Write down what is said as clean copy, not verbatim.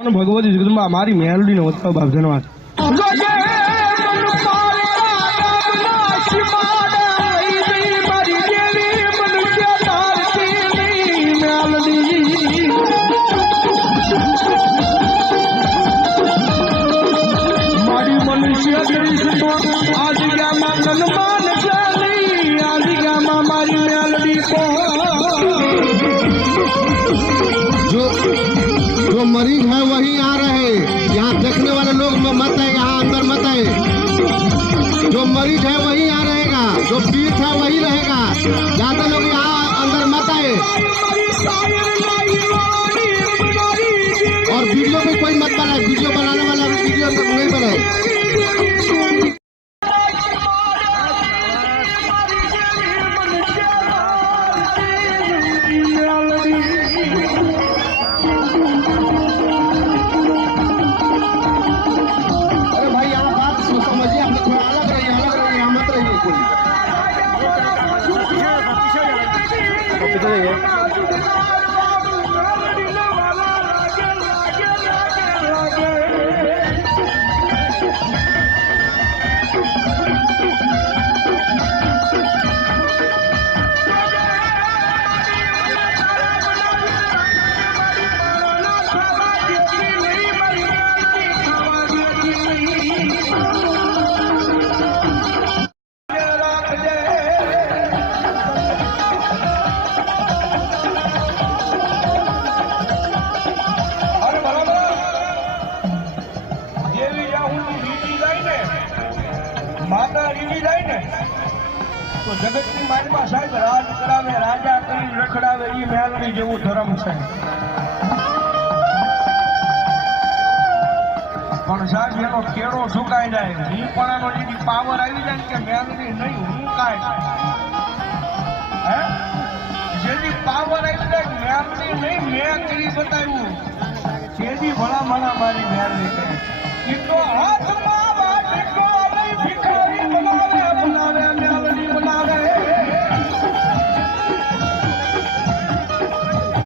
ભગવતી જગદંબા મારી મેલડીનો ઉત્સવ બાપ ધન્યવાદ. जो मरीज है वही आ रहे, यहाँ देखने वाले लोग मत है, यहाँ अंदर मत है. जो मरीज है वही यहाँ रहेगा, जो पीड़ित है वही रहेगा. ज्यादा लोग यहाँ अंदर मत आए. और वीडियो भी कोई मत बनाए, वीडियो बनाने वाला वीडियो नहीं बनाए. માતા રીવી જાય ને તો જગતની માલમાં સાહેબ રાજ કરાવે, રાજા કરી રખડાવે, એ મેલડી જેવું ધર્મ છે. પણ સાહેબ એનો કેળો સુકાઈ જાય, હું પણ એનો જે પાવર આવી જાય કે મેલડી નહીં હું કાય હે જેની પાવર આવી જાય મેલડી નહીં મેં કરી બતાવ્યું જેની ભલા મારી મેલડી એ તો હા